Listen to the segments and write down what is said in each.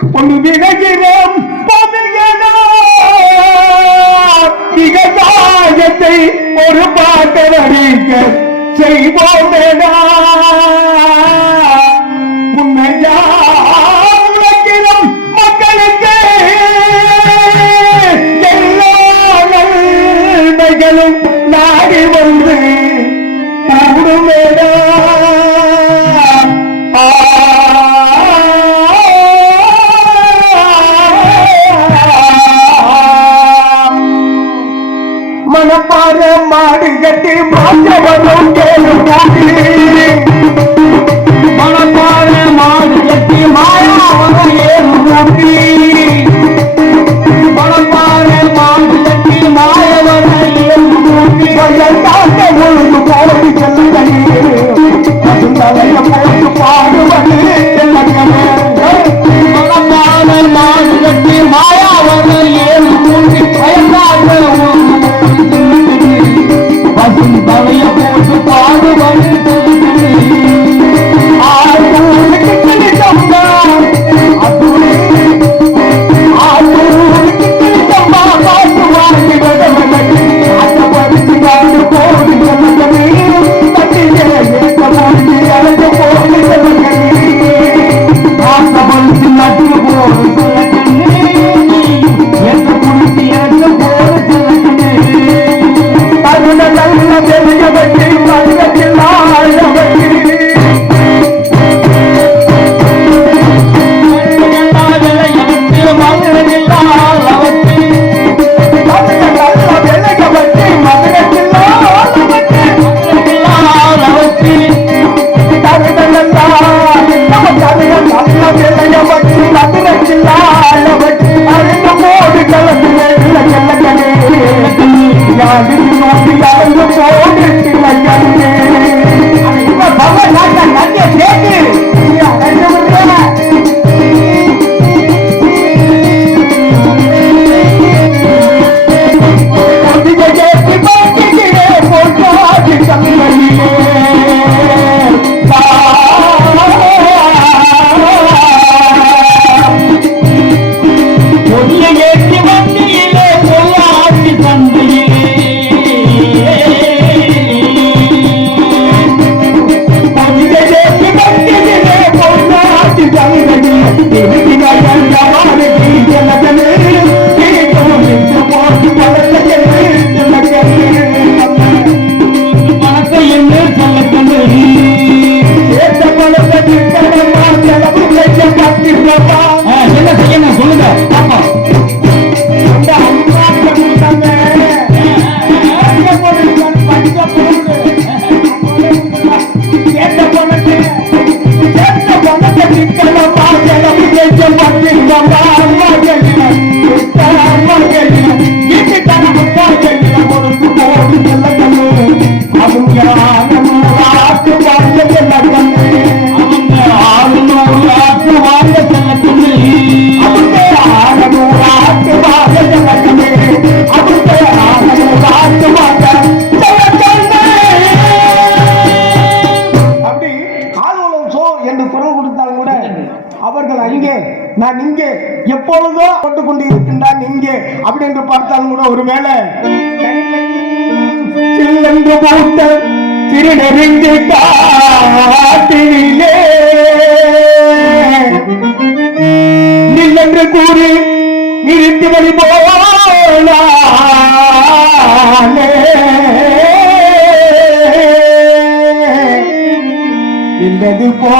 ஒன்று விளைகிறோம் விவசாயத்தை ஒரு பாட்டறிக்க செய்வோம் உண்மையா உழைக்கிறோம் மக்களுக்கு எல்லா நன்மைகளும் நாடி வந்து கூடுமேடா மனப்பாற மாடு கட்டி மாற்றவனும் கேளு மனப்பாற மாடு கட்டி மாயாவனும் ஏழு மூட்டி மனப்பாற மாடு கட்டி மாயவன ஏழு மூட்டி காக்க ஒழுங்கு போடி செல்லுதனே தலைய போட்டு பாடுவது மனப்பாற மாடு கட்டி மாயாவன ஏழு மூட்டி பயனாக தலைய போட்டு பாடுவது அவர்கள் அங்கே நான் இங்கே எப்பொழுதோ போட்டுக் கொண்டு இருக்கின்றான் இங்கே அப்படி என்று பார்த்தாலும் கூட ஒருவேளை சில்லென்று போட்ட திருநெறிந்து காட்டிலே நில்லென்று கூறி நிறுத்தி வழி போனானே இல்லது போ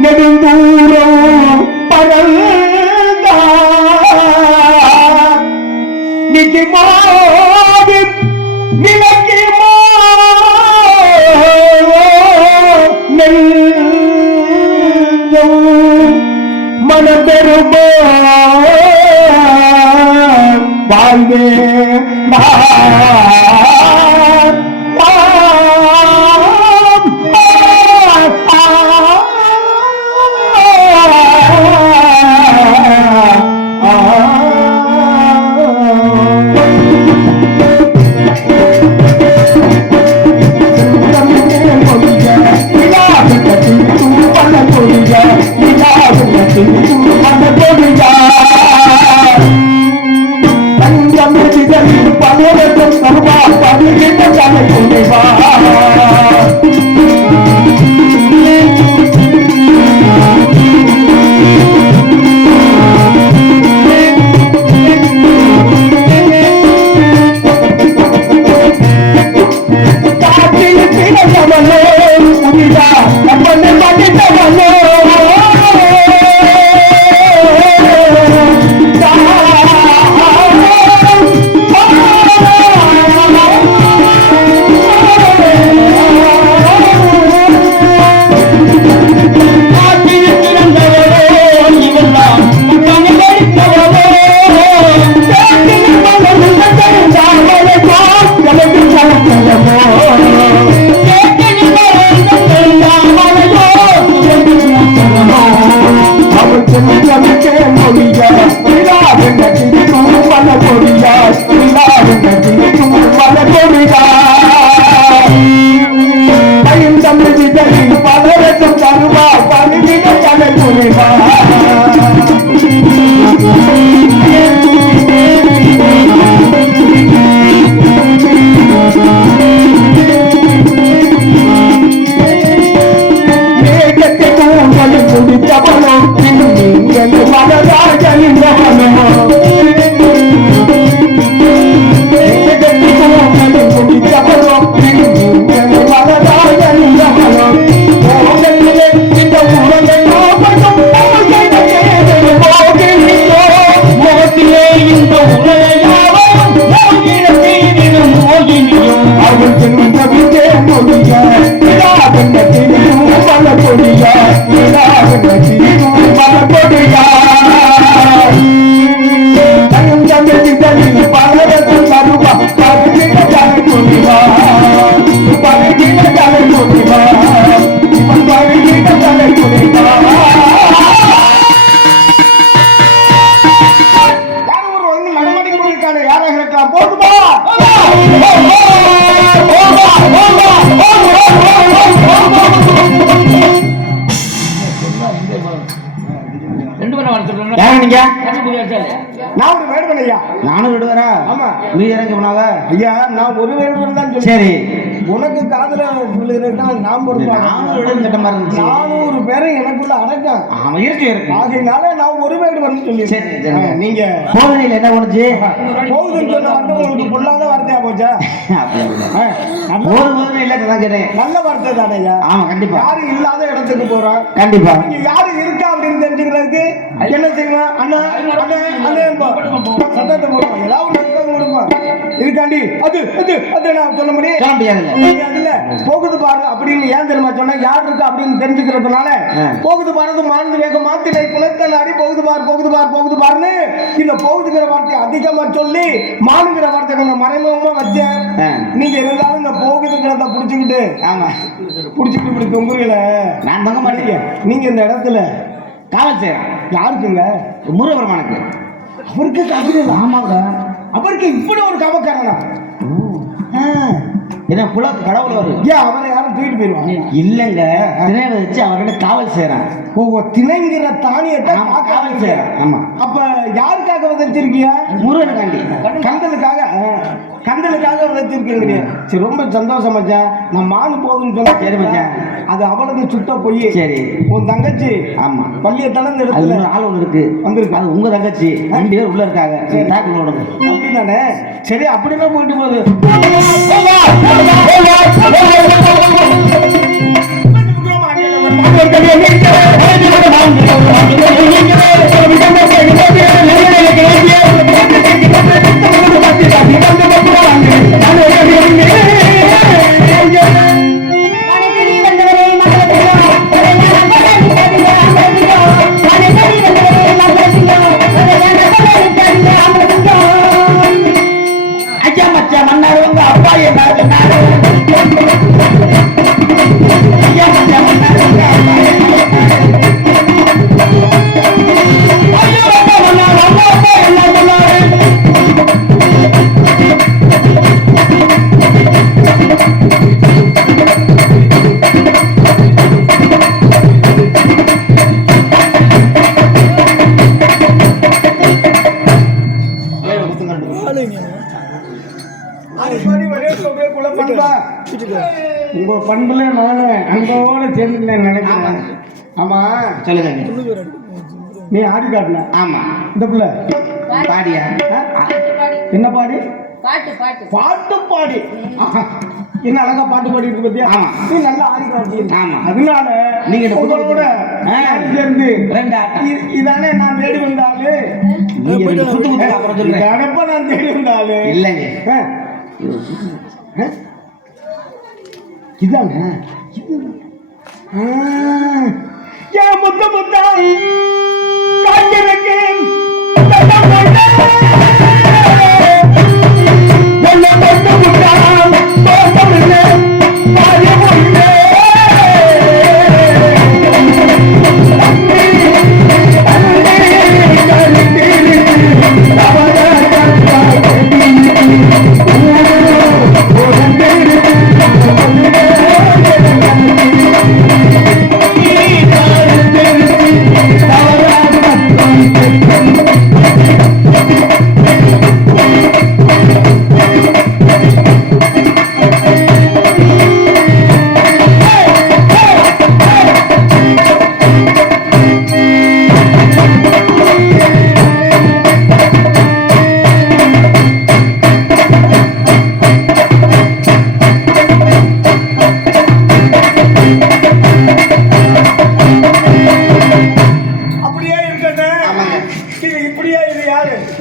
நெடுந்தூரம் பரந்த நிஜமாவி நிலக்கி மனப்பெருமோ வாழ்வே துணைவா நானும் விடுவேனா? ஆமா. நீ இறங்க போனாவ? ஐயா நான் ஒரு வேடுவன் தான் சொல்லி. சரி. உனக்கு காதுல விழுகிறதுனா நான் பொறுப்பா. நானும் விடுன்னு கேட்ட மாதிரி இருந்துச்சு. 400 பேரை எனக்குள்ள அடக்கம். ஆமா இருக்கு இருக்கு. ஆகையினால நான் ஒரு வேடுவன் சொல்லி. சரி சரி. நீங்க போதனையில என்ன பண்ணுச்சு? போகுதுன்னு சொன்ன மட்டும் உங்களுக்கு பொல்லாத வார்த்தையா போச்சா? ஒரு போதனை இல்ல தான் கேட்டேன். நல்ல வார்த்தை தானையா? ஆமா கண்டிப்பா. யாரும் இல்லாத இடத்துக்கு போறோம். கண்டிப்பா. இங்க யாரு இருக்கா அப்படின்னு தெரிஞ்சுக்கிறதுக்கு என்ன செய்வோம்? அண்ணா அண்ணா அண்ணா சத்தத்தை போடுவோம். ஏதாவது கொடுப்போம். இதுக்காண்டி அது அது அது நான் சொல்ல முடியும். சொல்ல முடியாதுல்ல. போகுது பாருங்க அப்படின்னு ஏன் தெரியுமா சொன்னா யார் இருக்கா அப்படின்னு தெரிஞ்சுக்கிறதுனால போகுது பாருங்க மானது வேகம் மாத்திரை குலத்தல் அடி போகுது பார் போகுது பார் போகுது பாருன்னு இந்த போகுதுங்கிற வார்த்தை அதிகமா சொல்லி மானுங்கிற வார்த்தை கொஞ்சம் மறைமுகமா வச்சேன். நீங்க இருந்தாலும் இந்த போகுதுங்கிறத புடிச்சுக்கிட்டு ஆமா புடிச்சுக்கிட்டு இப்படி தொங்குறீங்கள நான் தங்க மாட்டேங்க. நீங்க இந்த இடத்துல காவல் செய்யறேன். யாருக்குங்க? முருகபெருமானுக்கு. அவருக்கு கவிதை? ஆமாங்க. அவருக்கு இப்படி ஒரு கவக்காரனா? என்ன புல கடவுள் வரும்? ஏன் அவரை யாரும் தூக்கிட்டு போயிடுவாங்க? இல்லைங்க, திணையை வச்சு அவர்கிட்ட காவல் செய்யறேன். ஓ திணைங்கிற தானியத்தை காவல் செய்யறேன். ஆமா. அப்ப யாருக்காக விதைச்சிருக்கீங்க? முருகனுக்காண்டி. கந்தலுக்காக கந்தலுக்காக விதைச்சிருக்கீங்க. சரி ரொம்ப சந்தோஷம் மச்சான். நான் மானு போகுதுன்னு சொன்னா சரி மச்சான். அது அவளுக்கு சுத்த போய். சரி. உன் தங்கச்சி ஆமா பள்ளியை தளர்ந்து இடத்துல ஆள் ஒன்று இருக்கு வந்திருக்கு. அது உங்க தங்கச்சி 2 பேர் உள்ள இருக்காங்க. அப்படிதானே? சரி அப்படிதான் போயிட்டு போகுது. மன்னார் உங்க அப்பா என்ன உங்க பண்புல நானு அங்கோட சேர்ந்து நினைக்கிறேன். ஆமா சொல்லுங்க. நீ ஆடி காட்டல. ஆமா. இந்த பிள்ளை பாடியா? என்ன பாடி? பாட்டு பாட்டு பாட்டு பாடி. என்ன அழகா பாட்டு பாடி இருக்கு பத்தியா? ஆமா. நீ நல்லா ஆடி காட்டி. ஆமா. அதனால நீங்க உங்களோட சேர்ந்து ரெண்டு ஆட்டம். இதானே நான் தேடி வந்தாலு. நீங்க சுத்து முத்து அப்புறம் சொல்றேன். அடப்ப நான் தேடி வந்தாலு இல்லைங்க. இதாங்க ஏன் முத்த முத்தா காட்டிருக்கு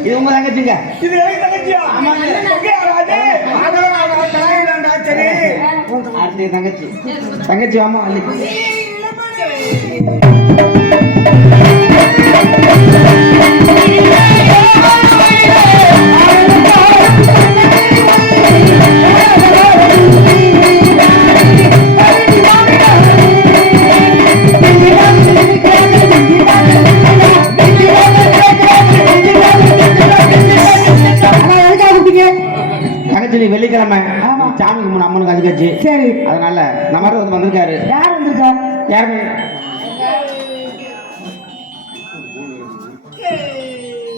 இது உங்க தங்கச்சிங்க. இது எனக்கு தங்கச்சியா? ஆமாங்க. சரி அடுத்த தங்கச்சி. தங்கச்சி ஆமா அள்ளி. தங்கச்சி வெள்ளிக்கிழமை சாமி கும்பிட அம்மனுக்கு அதுக்காச்சு. சரி, அதனால நம்ம வந்து வந்திருக்காரு. யார் வந்திருக்கா? யாருமே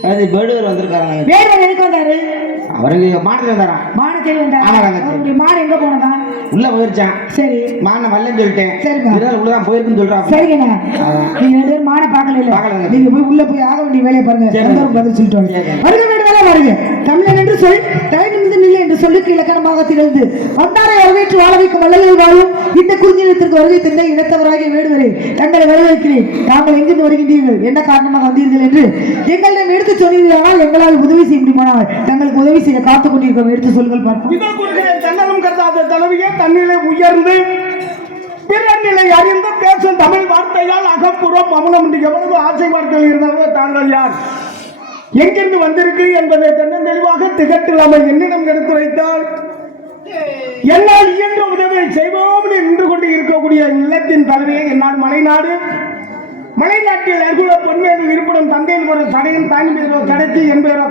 அது பேடுவர் வந்திருக்காரு. வேறு எதுக்கு வந்தாரு? அவருக்கு மாட்டுக்கு வந்தாராம். மாடு தேடி வந்தாரு. ஆமா தங்கச்சி. அவருடைய மாடு எங்க போனதா? உள்ள போயிருச்சான். சரி, மான வரலன்னு சொல்லிட்டேன். சரிப்பா. இதனால உள்ளதான் போயிருக்குன்னு சொல்றான். சரிங்கண்ணா. நீங்க ரெண்டு பேரும் மானை பார்க்கல இல்ல? பார்க்கலங்க. நீங்க போய் உள்ள போய் ஆக வேண்டிய வேலையை பாருங்க. சரி. எல்லாரும் பதில் சொல்லிட்டு வாங்க. சரி. வருக வேண்டிய வேலை வருங்க. தமிழன் என்று சொல் தலை நிமிர்ந்து நிலை என்று சொல்லுக்கு இலக்கணமாக திகழ்ந்து வந்தாரை வரவேற்று வாழ வைக்கும் வள்ளல்கள் வாழும் இந்த குறிஞ்சிடத்திற்கு வருகை தந்த இனத்தவராகிய வேடுவரை தங்களை வரவேற்கிறேன். தாங்கள் எங்கிருந்து வருகின்றீர்கள், என்ன காரணமாக வந்தீர்கள் என்று எங்களிடம் எடுத்து சொன்னீர்களானால் எங்களால் உதவி செய்ய முடியுமானால் தங்களுக்கு உதவி செய்ய காத்துக் கொண்டிருக்கிறோம். எடுத்து சொல்கள் பார்ப்போம். இதோ கூறுகிறேன். தன்னலம் கருதாத தலைவியே தன்னிலை உயர்ந்து பிறநிலை அறிந்து பேசும் தமிழ் வார்த்தையால் அகப்புறம் மௌனம் என்று எவ்வளவு ஆசை வார்த்தைகள் இருந்தாலும் தாங்கள் யார், எங்கிருந்து வந்திருக்கு என்பதை தெளிவாக திகட்டில்லாமல் என்னிடம் எடுத்துரைத்தால் என்னால் இயன்ற உதவியை செய்வோம் நின்று கொண்டு இருக்கக்கூடிய இல்லத்தின் தலைவியை என்னால் மலைநாட்டில் அர்குல பொன்மேது இருப்பிடம் தந்தையில் ஒரு சடையின் தாய்மையோ கடத்தி என்பதோ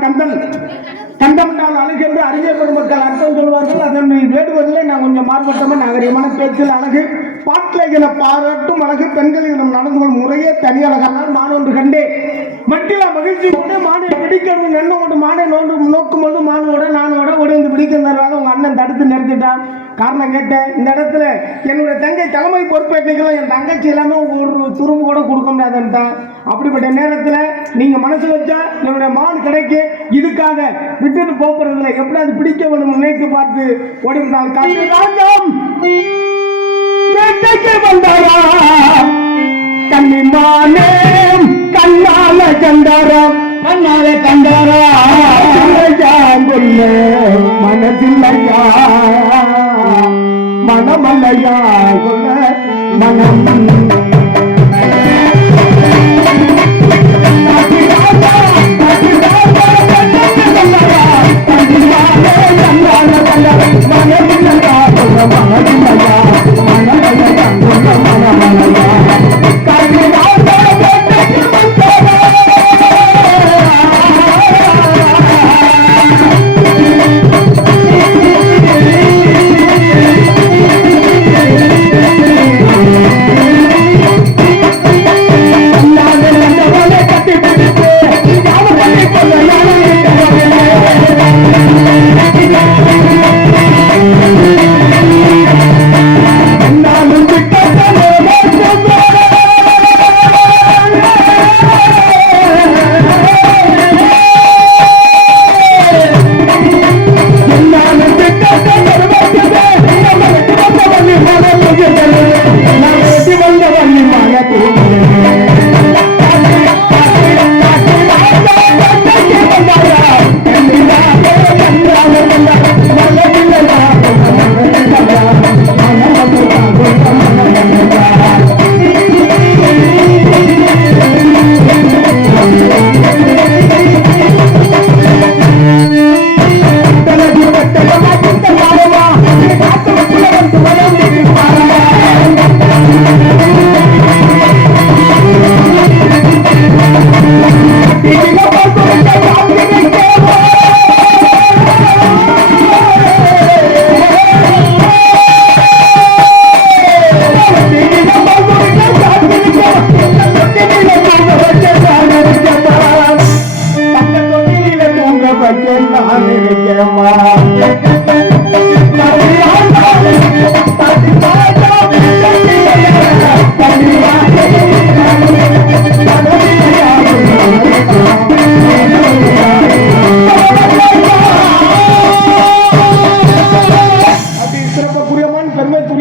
கண்டம்னால் அழகென்று அறிஞர் பெருமக்கள் அர்த்தம் சொல்வார்கள். அதன் வேடுவதில் நான் கொஞ்சம் மாறுபட்டமாக நாகரிகமான பேச்சில் அழகு, பாட்டில் என பாராட்டும் அழகு, பெண்களிடம் நடந்து கொள்ளும் முறையே தனி அழகானால் நான் ஒன்று கண்டேன். மட்டில மகிழ்ச்சி கொண்டு மானை பிடிக்கிறது நன்னோடு மானை நோக்கும் போது மானோட நானோட உடைந்து பிடிக்கிறதுனால உங்க அண்ணன் தடுத்து நிறுத்திட்டான். காரணம் கேட்டேன். இந்த இடத்துல என்னுடைய தங்கை தலைமை பொறுப்பேற்றைகளும் என் தங்கச்சி எல்லாமே ஒரு துரும்பு கூட கொடுக்க முடியாதுன்ட்டான். அப்படிப்பட்ட நேரத்தில் நீங்க மனசு வச்சா என்னுடைய மான் கிடைக்கு. இதுக்காக விட்டுட்டு போறதுல எப்படி அது பிடிக்க வேண்டும் நினைத்து பார்த்து ஓடிவிட்டால் காட்டு ராஜம் வேட்டைக்கு வந்தாரா கண்ணிமானே கண்ணால கண்டாரா மனசில்லையா மனமல்லையா மனம்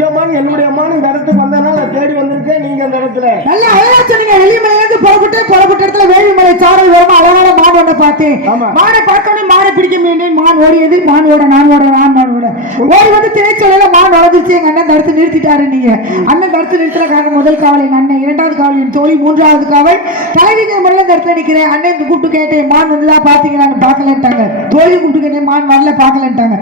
இல்லம்மான் என்னுடைய அம்மா இந்த இடத்துக்கு வந்ததுனால தேடி வந்திருக்கேன். நீங்க அந்த இடத்துல நல்லா அழகா சொன்னீங்க. வெளிமலையிலிருந்து புறப்பட்ட இடத்துல வேலிமலை சாரல் வரும் அழகான மான் ஒன்றை பார்த்தேன். மானை பார்த்தோன்னே மானை பிடிக்க வேண்டேன். மான் ஓடியது. மான் ஓட நான் ஓட ஓடி வந்து திரைச்சலையில மான் வளர்ந்துருச்சு. எங்க அண்ணன் தடுத்து நிறுத்திட்டாரு. நீங்க அண்ணன் தடுத்து நிறுத்தின காரணம் முதல் காவல் எங்க அண்ணன், இரண்டாவது காவல் என் தோழி, மூன்றாவது காவல் தலைவிங்க முறையில இந்த இடத்துல நிக்கிறேன். அண்ணன் கூப்பிட்டு கேட்டேன் மான் வந்துதான் பாத்தீங்கன்னு பார்க்கலன்ட்டாங்க. தோழி கூப்பிட்டு கேட்டேன் மான் வரல பார்க்கலன்ட்டாங்க.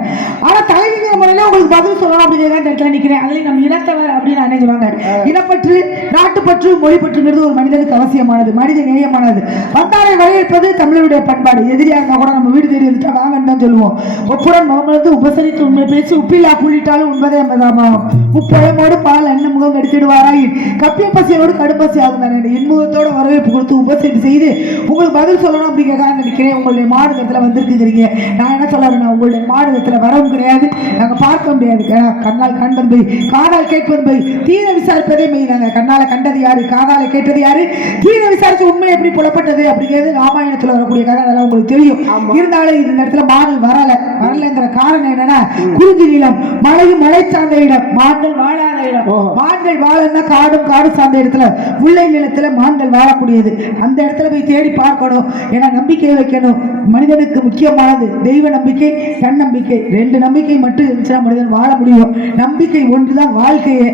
ஆனா தலைவிங்க முறையில உங்களுக்கு பதில் சொல்லணும் அப்படிங்கிறத இந்த இடத்துல நிக்கிறேன். அதுலயும் நம்ம இனத்தவர் அப்படின்னு அண்ணன் சொல்லுவாங்க. இனப்பற்று, நாட்டுப்பற்று, மொழிப்பற்றுங்கிறது ஒரு மனிதனுக்கு அவசியமானது, மனித நேயமானது. வந்தாரை வரவேற்பது தமிழருடைய பண்பாடு. எதிரியா இருந்தா கூட நம்ம வீடு தேடி வந்துட்டா வாங்கன்னு தான் சொல்லுவோம். ஒப்புடன் முகமது உபசரித்து உண்மை பேசி உப்பில்லா புள்ளிட்டாலும் உண்பதே என்பதாமாம். உப்பழமோடு பால் அண்ணன் முகம் கடித்திடுவாராய் கப்பிய பசியோடு கடுப்பசி ஆகுதானே. இன்முகத்தோட வரவேற்பு கொடுத்து உபசரிப்பு செய்து உங்களுக்கு பதில் சொல்லணும் அப்படிங்கிறதா நினைக்கிறேன். உங்களுடைய மாநிலத்துல வந்திருக்குறீங்க. நான் என்ன சொல்றேன், உங்களுடைய மாநிலத்துல வரவும் கிடையாது, நாங்க பார்க்க முடியாது. கண்ணால் காண்பது காதால் கேட்பது தீர விசாரிப்பதே மெய். நாங்க கண்ணால கண்டது யாரு, காதால கேட்டது யாரு, தீர விசாரிச்சு உண்மை எப்படி புலப்பட்டது அப்படிங்கிறது ராமாயணத்துல வரக்கூடிய கதை. அதெல்லாம் உங்களுக்கு தெரியும். இருந்தாலும் இந்த இடத்துல மாடல் வரலங்கிற காரணம் என்னன்னா, குறிஞ்சி நிலம் மலை சார்ந்த இடம், மான்கள் வாழாத இடம். மான்கள் வாழன்னா காடு சார்ந்த இடத்துல, முல்லை நிலத்துல மான்கள் வாழக்கூடியது. அந்த இடத்துல போய் தேடி பார்க்கணும். ஏன்னா நம்பிக்கை வைக்கணும். மனிதனுக்கு முக்கியமானது தெய்வ நம்பிக்கை, தன்னம்பிக்கை. ரெண்டு நம்பிக்கை மட்டும் இருந்துச்சுன்னா மனிதன் வாழ முடியும். நம்பிக்கை ஒன்றுதான் வாழ்க்கையே.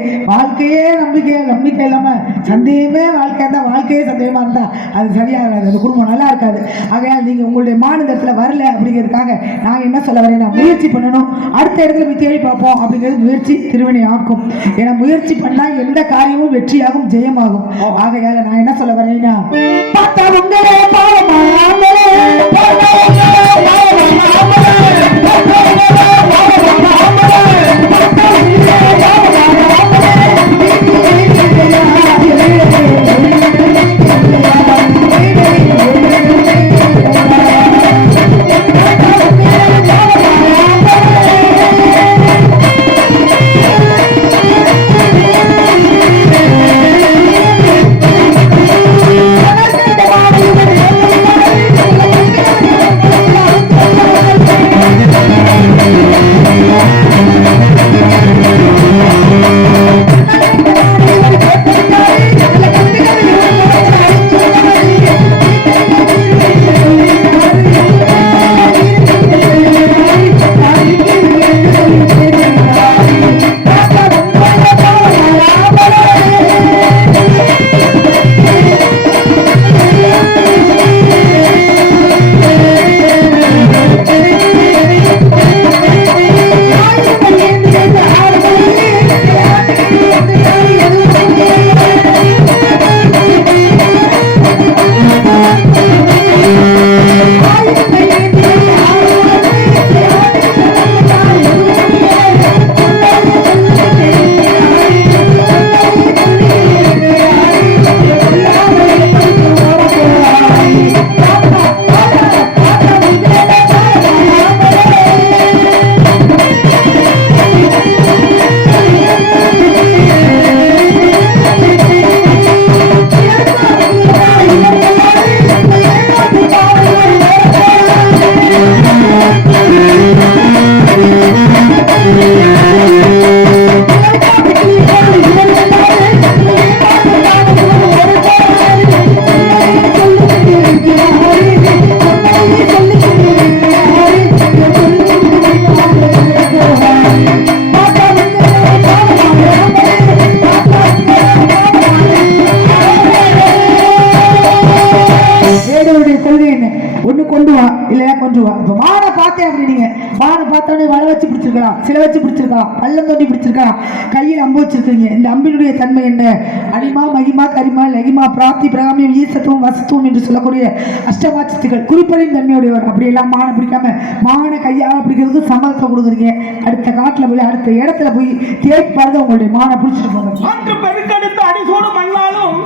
நம்பிக்கை இல்லாம சந்தேகமே வாழ்க்கை இருந்தா, வாழ்க்கையே சந்தேகமா இருந்தா அது சரியாகாது, அந்த குடும்பம் நல்லா இருக்காது. ஆகையால் நீங்க உங்களுடைய மாநிலத்துல வரல அப்படிங்கிறதுக்காக நான் என்ன சொல்ல வரேன், முயற்சி பண்ணணும். அடுத்த இடத்துல போய் தேடி பார்ப்போம் அப்படிங்கிறது முயற்சி திருவினை ஆக்கும். ஏன்னா முயற்சி பண்ணா எந்த காரியமும் வெற்றியாகும், ஜெயமாகும். ஆகையால நான் என்ன சொல்ல வரேன்னா, சில வச்சு பிடிச்சிருக்கலாம், பள்ளம் தோண்டி பிடிச்சிருக்கலாம், கையில் அம்பு வச்சிருக்கீங்க. இந்த அம்பினுடைய தன்மை என்ன? அனிமா, மகிமா, கரிமா, லகிமா, பிராப்தி, பிரகாமியம், ஈசத்துவம், வசத்துவம் என்று சொல்லக்கூடிய அஷ்டமாச்சத்துக்கள் குறிப்படின் தன்மையுடையவர். அப்படி எல்லாம் மானை பிடிக்காம மானை கையால் பிடிக்கிறதுக்கு சம்மதத்தை கொடுக்குறீங்க. அடுத்த காட்டில் போய் அடுத்த இடத்துல போய் தேடி பாருங்க, உங்களுடைய மானை பிடிச்சிட்டு போங்க. ஆற்று பெருக்கெடுத்து அடிசோடு மண்ணாலும்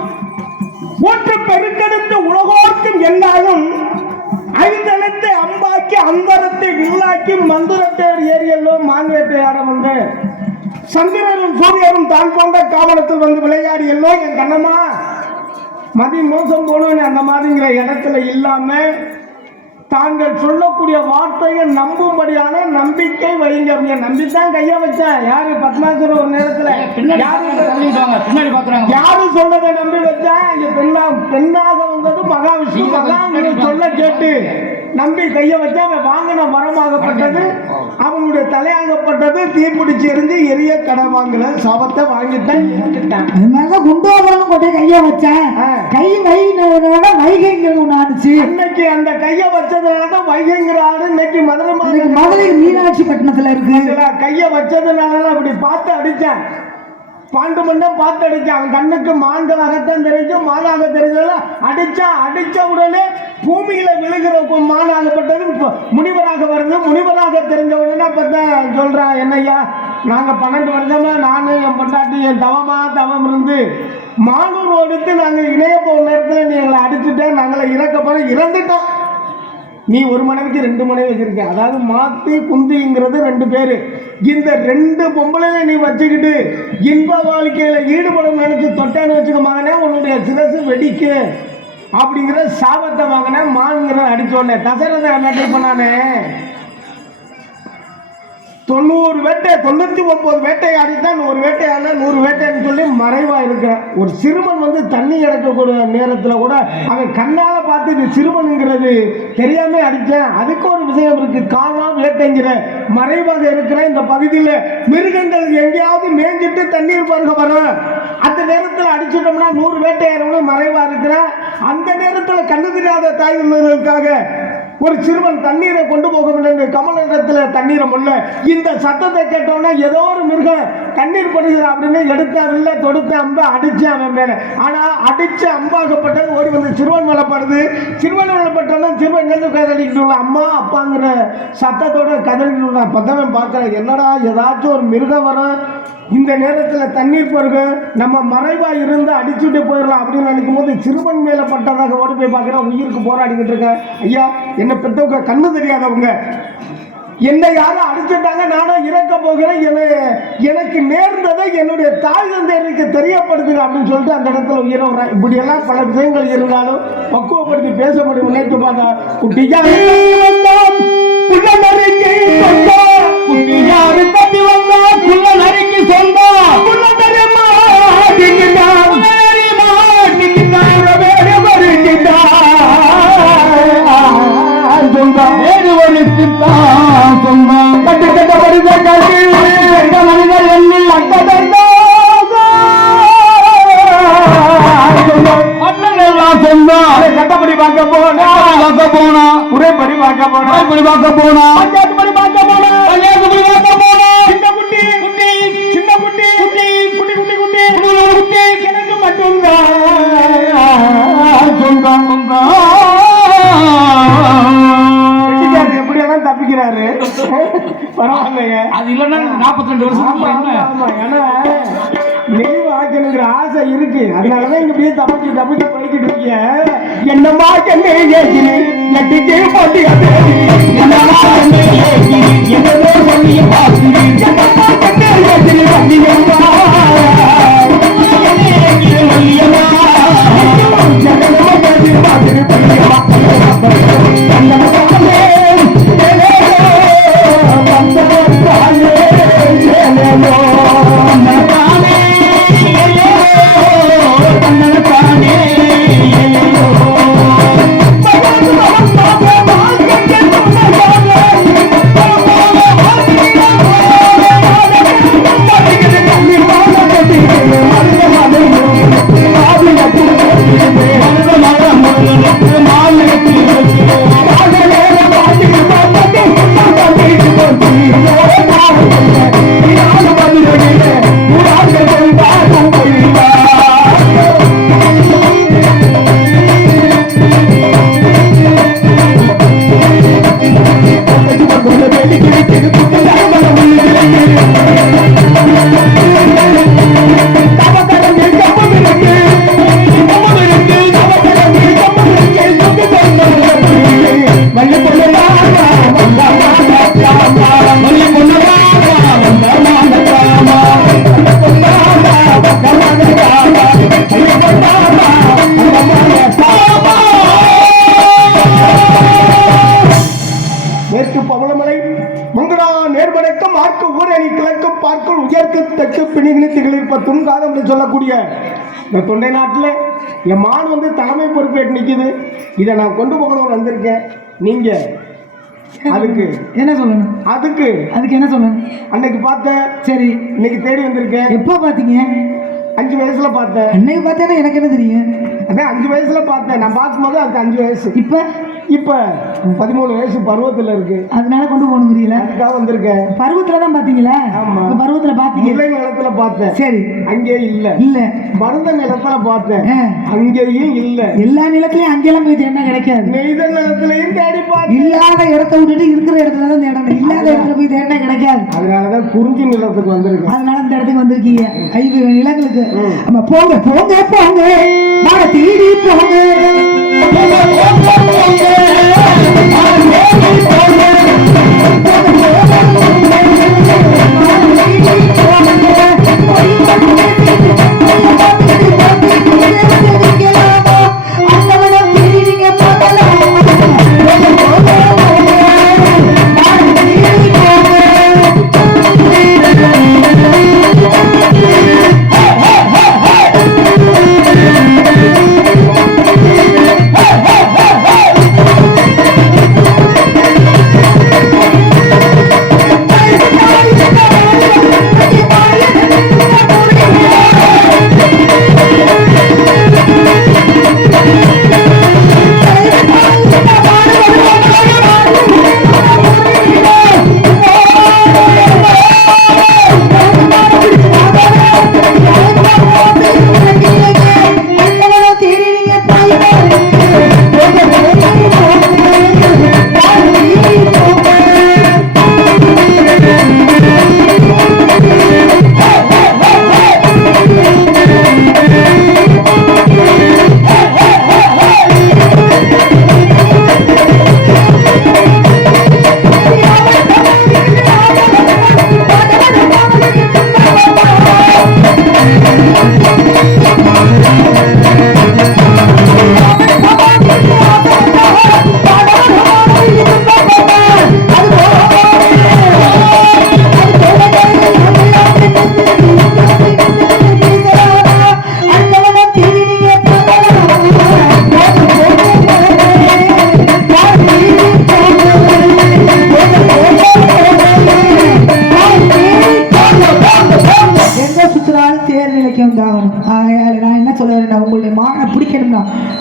ஊற்று பெருக்கெடுத்து உலகோர்க்கும் என்னாலும் ஐந்தனத்தை அம்பாக்கி அந்தரத்தை வில்லாக்கி மந்திரத்தேர் ஏரியல்லோ மான்வேட்டையாட வந்து சந்திரனும் சூரியனும் தான் போன்ற காவலத்தில் வந்து விளையாடி எல்லோ என் கண்ணம்மா மதி மோசம் போனவன் அந்த மாதிரிங்கிற இடத்துல இல்லாம தாங்கள் சொல்லக்கூடிய வார்த்தையை நம்பும்படியான நம்பிக்கை வைங்க. அப்படிங்க நம்பித்தான் கைய வச்சேன். யாரு பத்மாசுரன் ஒரு நேரத்துல யாரு சொன்னதை நம்பி வச்சேன். இங்க பெண்ணாக வந்தது மகாவிஷ்ணு. மகாவிஷ்ணு சொல்ல கேட்டு நம்பி கைய வச்சா அவன் வாங்கின மரமாகப்பட்டது, அவனுடைய தலையாகப்பட்டது தீப்பிடிச்சு எரிஞ்சு எரிய கடை வாங்குற சாபத்தை வாங்கிட்டேன், இறந்துட்டான். அதனாலதான் குண்டோதரனும் கொண்டு கைய வச்சேன். கை வைகைங்கிறது ஒண்ணு ஆனிச்சு. இன்னைக்கு அந்த கைய வச்சதுனாலதான் வைகைங்கிற ஆடு இன்னைக்கு மதுரை மீனாட்சி பட்டணத்துல இருக்கு. கைய வச்சதுனால அப்படி பார்த்து அடிச்சேன். பாண்டு மண்டம் பார்த்து அடிச்சான். அவன் கண்ணுக்கு மான்களாகத்தான் தெரிஞ்சும் மானாக தெரிஞ்சதுல அடிச்ச உடனே பூமியில விழுகிற மானாகப்பட்டது முனிவராக வருது. முனிவராக தெரிஞ்ச உடனே அப்பதான் சொல்றான், என்னையா நாங்க 12 வருஷமா நானும் என் பொண்டாட்டி என் தவம் இருந்து மானூர் ஓடித்து நாங்க இணைய போற நேரத்தில் நீ எங்களை அடிச்சுட்டேன், நாங்களை இறந்துட்டோம். நீ ஒரு மனைவிக்கு 2 மனைவி வச்சிருக்க. அதாவது மாத்தி குந்திங்கிறது 2 பேரு. இந்த 2 பொம்பளையில நீ வச்சுக்கிட்டு இன்ப வாழ்க்கையில ஈடுபடும் நினைச்சு தொட்டேன்னு வச்சுக்க மகனே, உன்னுடைய சிரசு வெடிக்கு அப்படிங்கிற சாபத்தை வாங்கின மானுங்கிற அடிச்சோடனே தசரத என்ன பண்ணானே 90 வேட்டை 99 வேட்டையாடித்தான் 100 வேட்டையாடினா 100 வேட்டைன்னு சொல்லி மறைவா இருக்கிற ஒரு சிறுவன் வந்து தண்ணி இறக்கக்கூடிய நேரத்தில் கூட அவன் கண்ணால பார்த்து இது சிறுவனுங்கிறது தெரியாம அடிச்சேன். அதுக்கு ஒரு விஷயம் இருக்கு. காலம் வேட்டைங்கிற மறைவாக இருக்கிற இந்த பகுதியில் மிருகங்கள் எங்கேயாவது மேய்ஞ்சிட்டு தண்ணீர் பருக வரும். அந்த நேரத்தில் அடிச்சிட்டோம்னா 100 வேட்டையாடுறவங்களும் மறைவா இருக்கிற அந்த நேரத்தில் கண்ணு தெரியாத தாய்களுக்காக ஒரு சிறுவன் தண்ணீரை கொண்டு போக முடியும். கமலிடத்துல தண்ணீரை முல்ல இந்த சத்தத்தை கேட்டோன்னா ஏதோ ஒரு மிருகம் தண்ணீர் படுகிற அப்படின்னு எடுத்தாரில்ல தொடுத்த அம்பை அடிச்சு அவன் மேல. ஆனா அடிச்ச அம்பாகப்பட்டது ஓடி வந்து சிறுவன் மேலப்படுது. சிறுவன் மேலப்பட்டோன்னா சிறுவன் எங்கேருந்து கதறிக்கிட்டு அம்மா அப்பாங்கிற சத்தத்தோட கதறிக்கிட்டு பத்தவன் பார்க்கற என்னடா ஏதாச்சும் ஒரு மிருகம் வரும் இந்த நேரத்தில் தண்ணீர் பருக நம்ம மறைவா இருந்து அடிச்சுட்டு போயிடலாம் அப்படின்னு நினைக்கும் போது சிறுவன் மேல பட்டதாக ஓடி போய் பார்க்கிறேன். உயிருக்கு போராடிக்கிட்டு இருக்கேன். ஐயா என்ன பெற்றவங்க கண்ணு தெரியாதவங்க என்னை யாரும் அடிச்சுட்டாங்க, நானும் இறக்க போகிறேன், எனக்கு நேர்ந்ததை என்னுடைய தாய் தந்தையருக்கு தெரியப்படுத்துங்க அப்படின்னு சொல்லிட்டு அந்த இடத்துல உயிரை வர்றேன். இப்படியெல்லாம் பல விஷயங்கள் இருந்தாலும் பக்குவப்படுத்தி பேச முடியும். நினைத்து பார்த்தா குட்டியா கட்டப்படி பார்க்க போனா உரைப்படி பார்க்க போனா பஞ்சாயத்து படி பார்க்க போனா சின்ன குட்டி எனக்கு மட்டும்தான் எப்படியெல்லாம் தப்பிக்கிறாரு. பரவாயில்லைங்க. அது இல்லைன்னா 42 வருஷம் ஏன்னா நெளிவு ஆக்கணுங்கிற ஆசை இருக்கு. அதனாலதான் இங்க அப்படியே தப்பிச்சு போய்கிட்டு இருக்கீங்க. என்னமா நட்டிக்கு போட்டி என்னமா இப்ப துன்காதம் என்று சொல்லக்கூடிய இந்த தொண்டை நாட்டுல என் மான் வந்து தலைமை பொறுப்பேற்று நிக்குது. இதை நான் கொண்டு போகணும் வந்திருக்கேன். நீங்க அதுக்கு என்ன சொல்லணும்? அதுக்கு என்ன சொல்லணும்? அன்னைக்கு பார்த்தேன். சரி, இன்னைக்கு தேடி வந்திருக்கேன். எப்போ பார்த்தீங்க? 5 வயசுல பார்த்தேன். அன்னைக்கு பார்த்தேன்னா எனக்கு என்ன தெரியும்? அதான் 5 வயசுல பார்த்தேன். நான் பார்க்கும்போது அதுக்கு 5 வயசு. இப்ப 13 வயசு பருவத்துல இருக்கு. அதனால கொண்டு போகணும் புரியல. அதுக்காக வந்திருக்கேன். பருவத்துல தான் பாத்தீங்களா? ஆமா, பருவத்துல பாத்தீங்க. முல்லை நிலத்துல பார்த்தேன். சரி, அங்கே இல்ல. மருந்த நிலத்துல பார்த்தேன். அங்கேயும் இல்ல. எல்லா நிலத்திலயும் அங்கெல்லாம் போய் தேடினா கிடைக்காது. நெய்த நிலத்திலையும் தேடி பார்த்தேன். இல்லாத இடத்த விட்டுட்டு இருக்கிற இடத்துல தான் தேடணும். இல்லாத இடத்துல போய் தேடினா கிடைக்காது. அதனாலதான் குறிஞ்சி நிலத்துக்கு வந்திருக்கேன். அதனால இந்த இடத்துக்கு வந்திருக்கீங்க. 5 நிலங்களுக்கு. ஆமா, போங்க போங்க போங்க, மாட தேடி போங்க.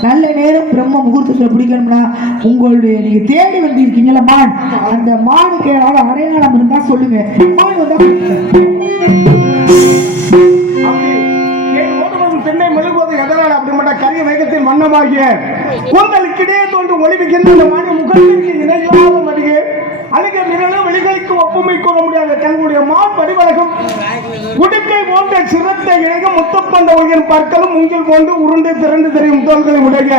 நல்ல நேரம் பிரம்ம முகூர்த்தத்தில் பிடிக்கணும்னா உங்களுடைய நீங்க தேடி வந்திருக்கீங்களா மான், அந்த மானுக்கு ஏதாவது அடையாளம் இருந்தா சொல்லுங்க. மான் வந்தா தென்னை மெழுகுவது எதனால் அப்படிப்பட்ட கரிய வேகத்தின் வண்ணமாகிய உங்களுக்கிடையே தோன்று ஒளிவிக்கின்ற அந்த மானிய முகத்திற்கு இணையில்லாத மதியே அதிக நிரலும் வெளிகளுக்கு ஒப்புமை கூற முடியாத தங்களுடைய மான் படிவழகம் உடுக்கை போன்ற சிரத்தை இணைக முத்தப்பந்த உயிர் பற்களும் மூங்கில் போன்று உருண்டு திரண்டு தெரியும் தோள்களை உடைய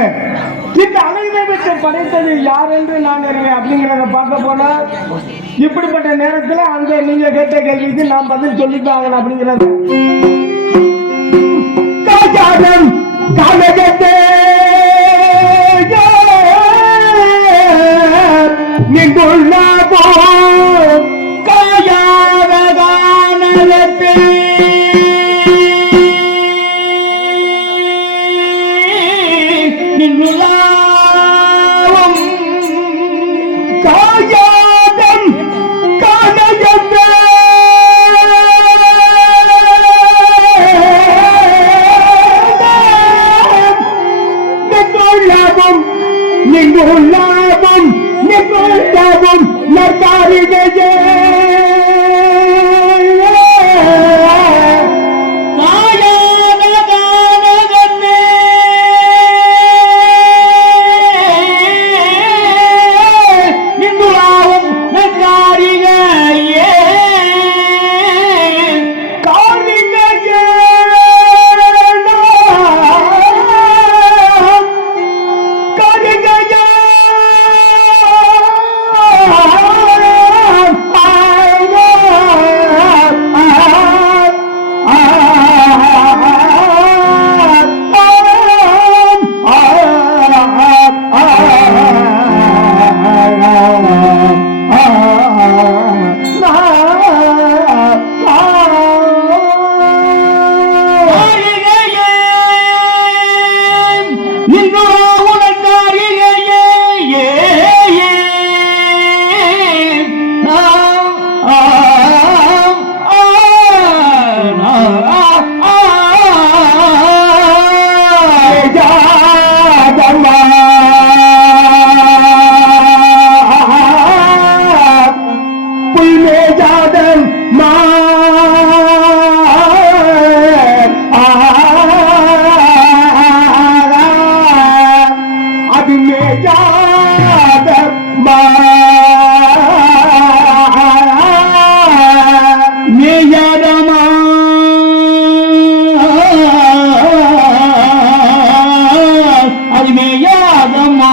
இந்த அலைதேவத்தை படைத்தது யார் என்று நான் அறிவேன் அப்படிங்கிறத பார்க்க போனா இப்படிப்பட்ட நேரத்தில் அந்த நீங்க கேட்ட கேள்விக்கு நான் பதில் சொல்லித்தாங்க அப்படிங்கிறது. காஜாரம் காலகத்தே நின்றுள்ள காயாரகானகத்தே நின்றுள்ளாவும் காயாரம் காலகத்தே நின்றுள்ளாவும் நிகழ்ந்தாவும் நற்காரிகையே நின்றுள்ளாவும் நற்காரிகையே காரிகையே காரிகையே மேஜாதம்மா புல் மேஜாதம் மா அது மேஜாதம்மா மேஜாதம்மா அது மேஜாதம்மா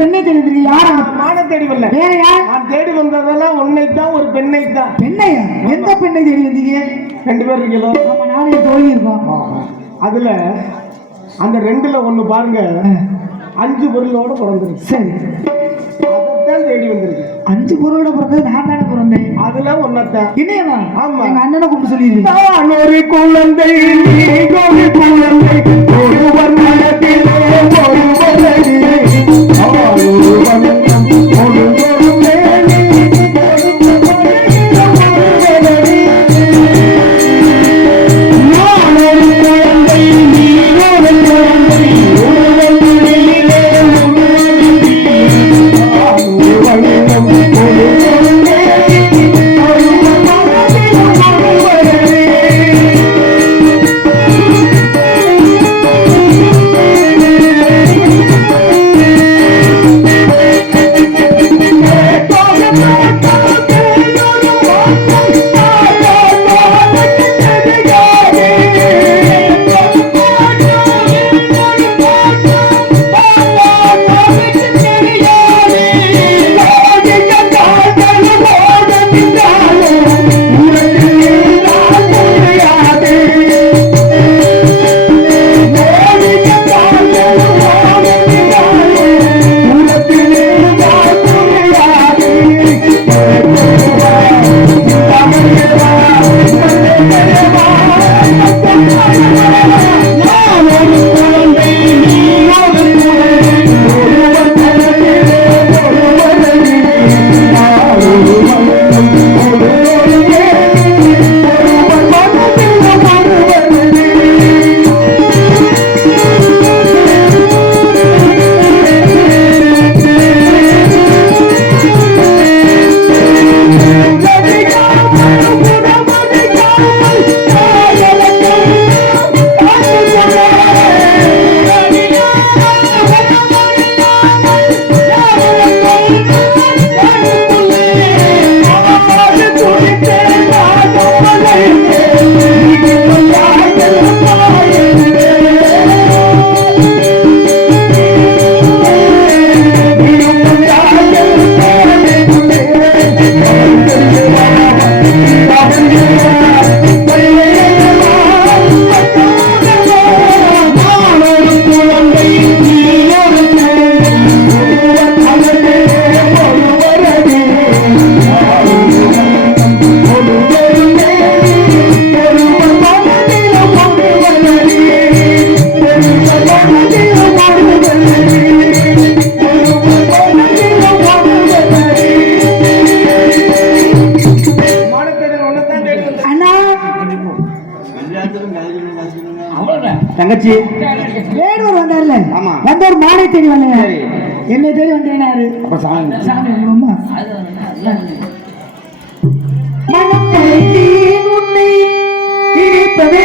பெண்ணை தேடி யாரா? மானை தேடி வரல. வேற யார்? நான் தேடி வந்ததெல்லாம் உன்னை தான், ஒரு பெண்ணை தான். பெண்ணையா? எந்த பெண்ணை தேடி வந்தீங்க? 2 பேர் இருக்கீங்களோ? ஆமா, நானே தோழி இருக்கோம். அதுல அந்த 2ல ஒண்ணு பாருங்க, 5 பொருளோட பிறந்திருக்கு. சரி, அதைத்தான் தேடி வந்திருக்கு. 5 பொருளோட பிறந்தது நான் தானே பிறந்தேன். அதுல ஒன்னத்தான். என்னையவா? ஆமா, எங்க அண்ணனை கூப்பிட்டு சொல்லிடுறீங்க. நான் ஒரு குழந்தை, நீ ஒரு குழந்தை, ஒருவர் மனதிலே ஒருவரை தங்கச்சி வேடுவர் வந்தார்ல ஆமா. வந்தவர் மானை தேடி வந்தேன் சரி. என்னை தேடி வந்தேனாரு அப்ப சாமி சாமி அம்மா மனப்படைத்தே உன்னை இணைப்பதை